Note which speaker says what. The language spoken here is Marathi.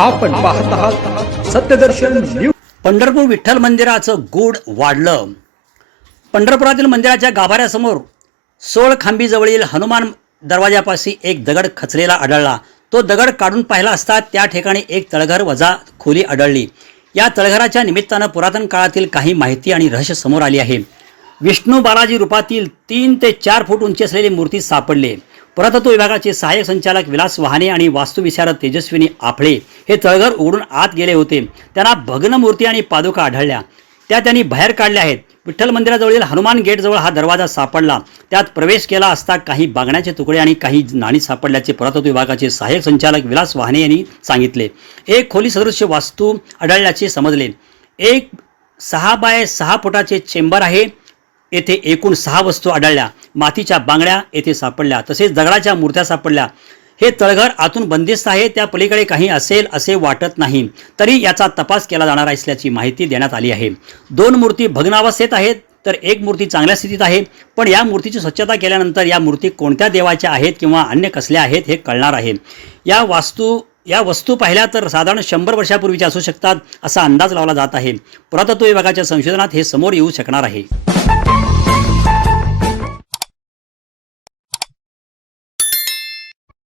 Speaker 1: आपण पाहत आहात सत्यदर्शन
Speaker 2: पंढरपूर विठ्ठल मंदिराचं गूढ वाढलं. पंढरपुरातील मंदिराच्या गाभाऱ्यासमोर सोळ खांबीजवळील हनुमान दरवाजापाशी एक दगड खचलेला आढळला. तो दगड काढून पाहिला असता त्या ठिकाणी एक तळघर वजा खोली आढळली. या तळघराच्या निमित्तानं पुरातन काळातील काही माहिती आणि रहस्य समोर आली आहे. विष्णू बालाजी रूपातील तीन ते चार फूट उंची असलेली मूर्ती सापडली. पुरातत्व विभागाचे सहाय्यक संचालक विलास वहाने आणि वास्तुविशारद तेजस्विनी आफळे हे तळघर उघडून आत गेले होते. त्यांना भग्न मूर्ती आणि पादुका आढळल्या. त्या त्यांनी बाहेर काढल्या आहेत. विठ्ठल मंदिराजवळील हनुमान गेटजवळ हा दरवाजा सापडला. त्यात प्रवेश केला असता काही बागण्याचे तुकडे आणि काही नाणी सापडल्याचे पुरातत्व विभागाचे सहाय्यक संचालक विलास वाहने यांनी सांगितले. एक खोली सदृश्य वास्तू आढळल्याचे समजले. एक सहा बाय सहा फुटाचे चेंबर आहे. येथे एकूण सहा वस्तू आढळल्या. मातीच्या बांगड्या येथे सापडल्या. तसेच दगडाच्या मूर्त्या सापडल्या. हे तळघर आतून बंदिस्त आहे. त्या पलीकडे काही असेल असे वाटत नाही. तरी याचा तपास केला जाणार असल्याची माहिती देण्यात आली आहे. दोन मूर्ती भग्नावस्थेत आहेत तर एक मूर्ती चांगल्या स्थितीत आहे. पण या मूर्तीची स्वच्छता केल्यानंतर या मूर्ती कोणत्या देवाच्या आहेत किंवा अन्य कसल्या आहेत हे कळणार आहे. या वास्तू या वस्तू पाहिल्या तर साधारण शंभर वर्षापूर्वीच्या असू शकतात असा अंदाज लावला जात आहे. पुरातत्व विभागाच्या संशोधनात हे समोर येऊ शकणार आहे.